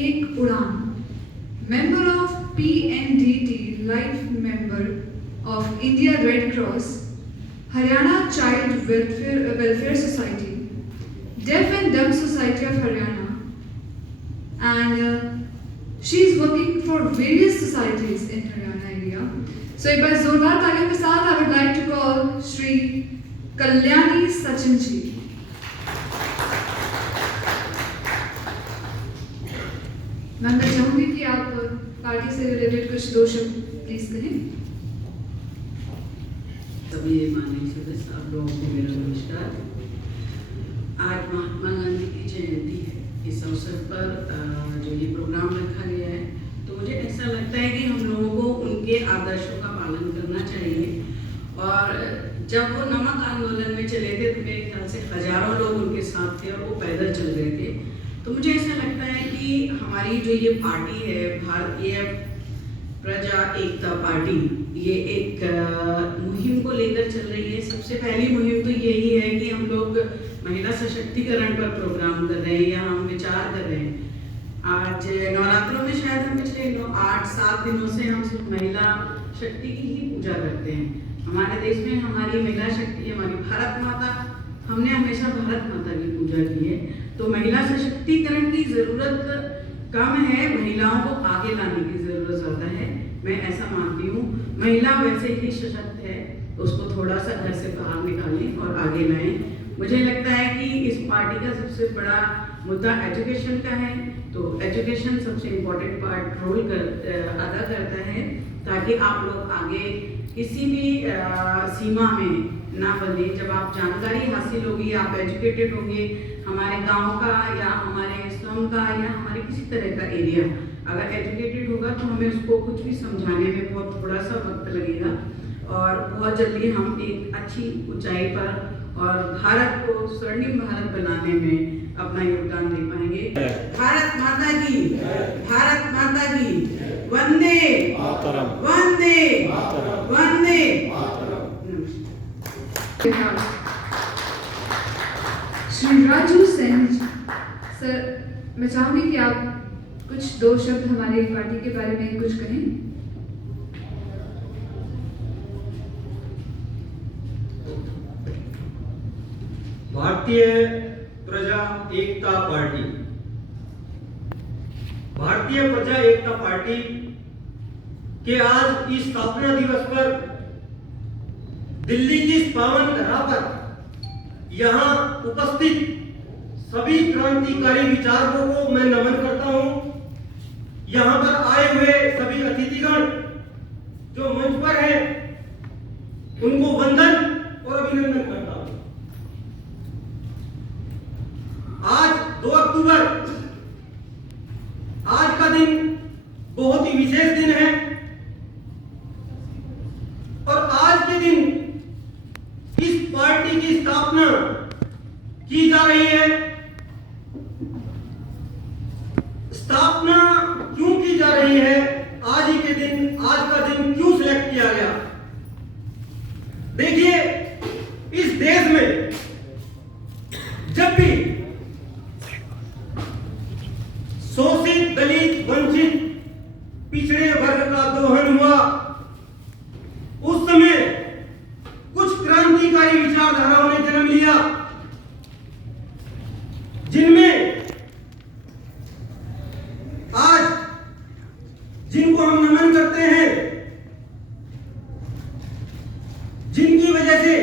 एक उड़ान, member of PNDT, life member of India Red Cross, Haryana Child Welfare Society, Deaf and Dumb Society of Haryana, and she is working for various societies in Haryana area. So एक बार जोरदार तालियों के साथ I would like to call Shri Kalyani Sachin ji. मैं चाहूंगी कि आप party से रिलेटेड कुछ दो शब्द प्लीज कहें। सभी माननीय सदस्य आप लोगों को मेरा नमस्कार। आज महात्मा गांधी की जयंती है। इस अवसर पर जो ये प्रोग्राम रखा गया है, तो मुझे ऐसा लगता है कि हम लोगों को उनके आदर्शों का पालन करना चाहिए। और जब वो नमक आंदोलन में चले थे तो मेरे ख्याल से हजारों लोग उनके साथ थे और वो पैदल चल रहे थे। तो मुझे ऐसा लगता है कि हमारी जो ये पार्टी है, भारतीय प्रजा एकता पार्टी, ये एक मुहिम को लेकर चल रही है। सबसे पहली मुहिम तो यही है कि हम लोग महिला सशक्तिकरण पर प्रोग्राम कर रहे हैं या हम विचार कर रहे हैं। आज नवरात्रों में शायद हम पिछले 8-7 दिनों से हम सिर्फ महिला शक्ति की ही पूजा करते हैं। हमारे देश में हमारी महिला शक्ति, हमारी भारत माता, हमने हमेशा भारत माता की पूजा की है। तो महिला सशक्तिकरण की ज़रूरत कम है, महिलाओं को आगे लाने की ज़रूरत ज़्यादा है। मैं ऐसा मानती हूँ। महिला वैसे ही सशक्त है, उसको थोड़ा सा घर से बाहर निकालें और आगे लाएं। मुझे लगता है कि इस पार्टी का सबसे बड़ा मुद्दा एजुकेशन का है। तो एजुकेशन सबसे इम्पोर्टेंट रोल अदा करता है, ताकि आप लोग आगे किसी भी सीमा में ना बने। जब आप जानकारी हासिल होगी, आप एजुकेटेड होंगे, हमारे गांव का या हमारे स्लम का या हमारे किसी तरह का एरिया अगर एजुकेटेड होगा तो हमें उसको कुछ भी समझाने में बहुत थोड़ा सा वक्त लगेगा और बहुत जल्दी हम एक अच्छी ऊंचाई पर और भारत को स्वर्णिम भारत बनाने में अपना योगदान दे पाएंगे। भारत माता की, भारत माता की, वंदे वंदे वंदे। श्री राजू सेन सर, मैं चाहूंगी कि आप कुछ दो शब्द हमारी पार्टी के बारे में कुछ कहें। भारतीय प्रजा एकता पार्टी, भारतीय प्रजा एकता पार्टी के आज इस स्थापना दिवस पर दिल्ली की इस पावन धरा पर यहाँ उपस्थित सभी क्रांतिकारी विचारकों को मैं नमन करता हूं। यहाँ पर आए हुए सभी अतिथिगण जो मंच पर हैं, उनको वंदन और अभिनंदन करता हूं। आज 2 अक्टूबर, आज का दिन बहुत ही विशेष दिन है और आज के दिन इस पार्टी की स्थापना की जा रही है। स्थापना क्यों की जा रही है, आज ही के दिन, आज का दिन क्यों सिलेक्ट किया गया? देखिए, इस देश में जब भी शोषित, दलित, वंचित, पिछड़े वर्ग का दोहन हुआ, उस समय कुछ क्रांतिकारी विचारधाराओं ने जन्म लिया, जिनमें आज जिनको हम नमन करते हैं, जिनकी वजह से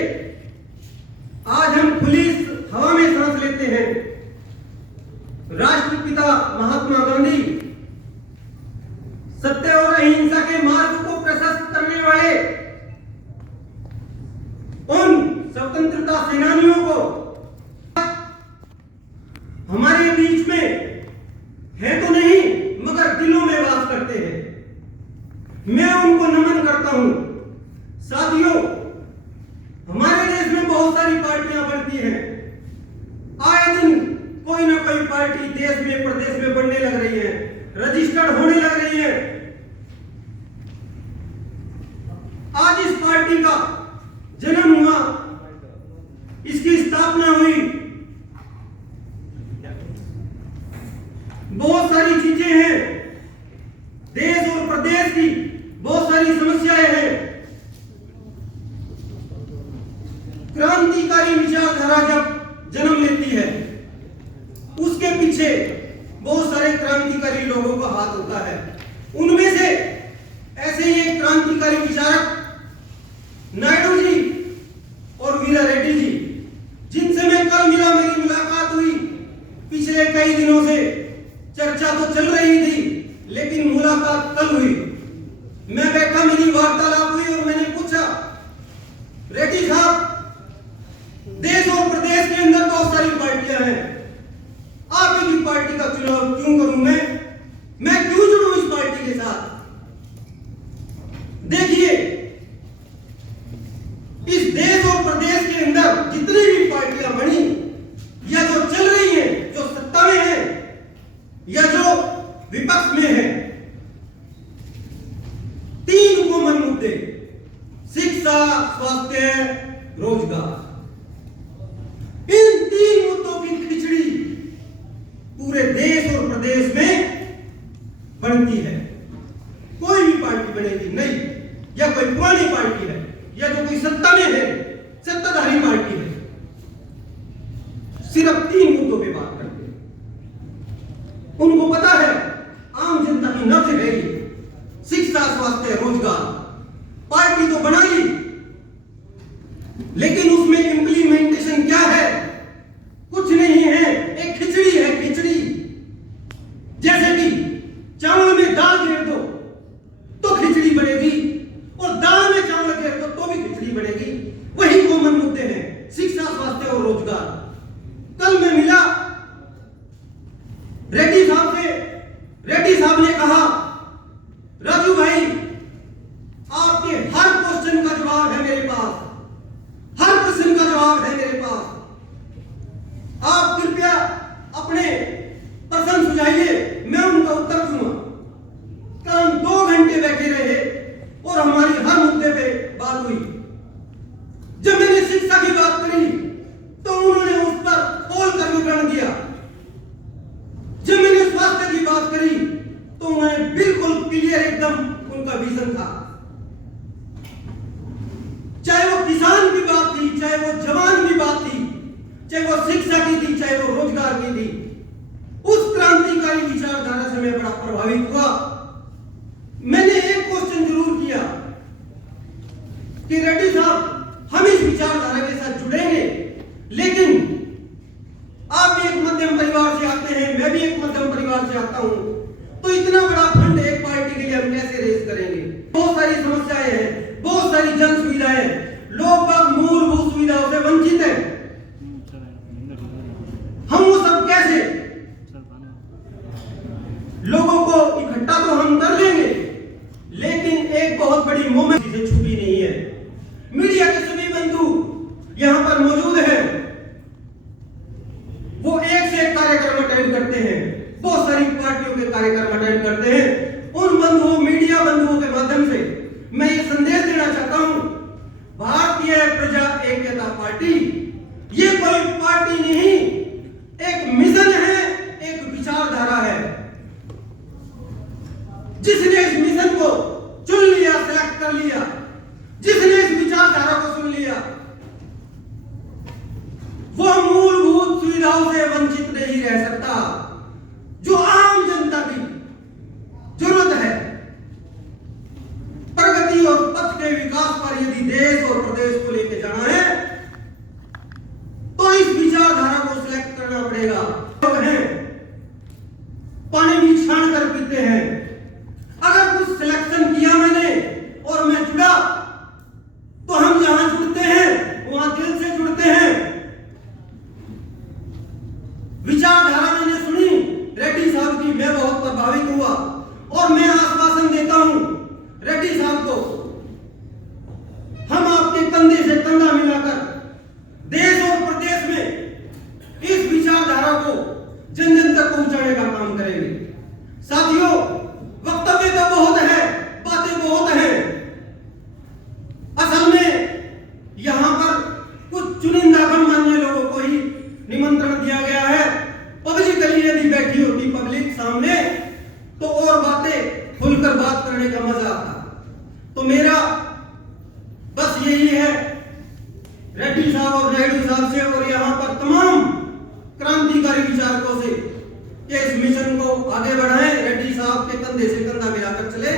आज हम खुली हवा में सांस लेते हैं। राष्ट्रपिता महात्मा गांधी सत्य और अहिंसा के मार्ग को प्रशस्त करने वाले उन स्वतंत्रता सेनानियों को हमारे बीच में है तो नहीं, मगर दिलों में वास करते हैं। मैं उनको नमन करता हूं। साथियों, हमारे देश में बहुत सारी पार्टियां बनती हैं। आए दिन कोई ना कोई पार्टी देश में, प्रदेश में बनने लग रही है, रजिस्टर्ड होने लग रही है। आज इस पार्टी का जन्म हुआ, इसकी स्थापना हुई, बहुत सारी चीजें पीछे बहुत सारे क्रांतिकारी लोगों का हाथ होता है। उनमें से ऐसे ही एक क्रांतिकारी विचारक नायडू जी और वीरा रेड्डी जी, जिनसे मैं कल मिला, मेरी मुलाकात हुई। पिछले कई दिनों से चर्चा तो चल रही थी, लेकिन मुलाकात कल हुई। मैं बैठा, मेरी वार्तालाप हुई और मैंने पूछा, रेड्डी साहब, देश और प्रदेश के अंदर बहुत सारी पार्टियां हैं, आप ही की पार्टी का चुनाव क्यों करूं मैं क्यों जुड़ूं इस पार्टी के साथ? देखिए, इस देश और प्रदेश के अंदर जितनी भी पार्टियां बनी या जो चल रही हैं, जो सत्ता में है या जो विपक्ष में है, तीन कॉमन मुद्दे, शिक्षा, स्वास्थ्य, रोजगार, इन तीन मुद्दों की खिचड़ी पूरे देश और प्रदेश में बनती है। कोई भी पार्टी बनेगी नहीं, या कोई पुरानी पार्टी है या जो कोई सत्ता में है, सत्ताधारी पार्टी है, सिर्फ तीन मुद्दों पे बात करते हैं। उनको पता है आम जनता की नब्ज है ये, शिक्षा, स्वास्थ्य, रोजगार। पार्टी तो बना ली, लेकिन उसमें इंप्लीमेंटेशन क्या है? कुछ नहीं है, एक खिचड़ी है, खिचड़ी। जैसे कि चावल में दाल घेर दो तो खिचड़ी बनेगी, और दाल में चावल घेर दो तो भी खिचड़ी बनेगी। वही कॉमन मुद्दे हैं, शिक्षा, स्वास्थ्य और रोजगार। कल मैं मिला रेड्डी साहब से, रेड्डी साहब ने कहा, राजू भाई, आपके हर क्वेश्चन का जवाब है मेरे पास, हर प्रश्न का जवाब है मेरे पास। आप कृपया अपने प्रश्न सुझाइए, मैं उनका उत्तर दूंगा। कल हम 2 घंटे बैठे रहे और हमारी हर मुद्दे पे बात हुई। जब मैंने शिक्षा की बात करी तो उन्होंने उस पर खोल कर विवरण दिया। जब मैंने स्वास्थ्य की बात करी तो उन्होंने बिल्कुल क्लियर, एकदम उनका विजन था। चाहे वो किसान की बात थी, चाहे वो जवान की बात थी, चाहे वो शिक्षा की थी, चाहे वो रोजगार की थी, उस क्रांतिकारी विचारधारा से मैं बड़ा प्रभावित हुआ। मैंने एक क्वेश्चन जरूर किया कि रेड्डी साहब, हम इस विचारधारा के साथ जुड़ेंगे, लेकिन आप भी एक मध्यम परिवार से आते हैं, मैं भी एक मध्यम परिवार से आता हूं, तो इतना बड़ा फंड एक पार्टी के लिए हम कैसे रेज करेंगे? बहुत सारी समस्याएं हैं, बहुत सारी जन सुविधाएं, लोग बाग मूलभूत सुविधाओं से वंचित हैं। हम वो सब कैसे? लोगों को इकट्ठा तो हम कर लेंगे, लेकिन एक बहुत बड़ी मोमेंट से छुपी नहीं है। मीडिया के सभी बंधु यहां पर मौजूद हैं, वो एक से एक कार्यक्रम अटेंड करते हैं, बहुत सारी पार्टियों के कार्यक्रम अटेंड करते हैं। उन बंधुओं, मीडिया बंधुओं के माध्यम से मैं ये संदेश देना चाहता हूं, भारतीय प्रजा ऐक्यता पार्टी ये कोई पार्टी नहीं, एक मिशन है, एक विचारधारा है। जिसने इस मिशन को चुन लिया, सेलेक्ट कर लिया, जिसने इस विचारधारा को सुन लिया, वो मूलभूत सुविधाओं से वंचित नहीं रह सकता। जो आम जनता की जरूरत है, प्रगति और पथ के विकास पर यदि देश और प्रदेश को लेकर जाना है, तो इस विचारधारा को सिलेक्ट करना पड़ेगा। लोग हैं, पानी भी छान कर पीते हैं। अगर कुछ सिलेक्शन किया मैंने और मैं जुड़ा, तो हम जहां जुड़ते हैं वहां दिल से जुड़ते हैं। विचारधारा मैंने सुनी रेड्डी साहब की, मैं बहुत प्रभावित हुआ, और मैं आश्वासन देता हूं रेड्डी साहब को, हम आपके कंधे से कंधा मिलाकर देश और प्रदेश में इस विचारधारा को जन जन तक पहुंचाने का काम करेंगे। साथियों, वक्तव्य तो बहुत है, बातें बहुत हैं। असल में यहां पर कुछ चुनिंदा गणमान्य लोगों को ही निमंत्रण दिया गया है। पब्लिकली यदि बैठी होती पब्लिक सामने, तो और बातें खुलकर बात करने का मजा आता। तो मेरा बस यही है रेड्डी साहब और नायडू साहब से और यहां पर तमाम क्रांतिकारी विचारकों से आगे बढ़ाएं, रेड्डी साहब के कंधे से कंधा मिलाकर चले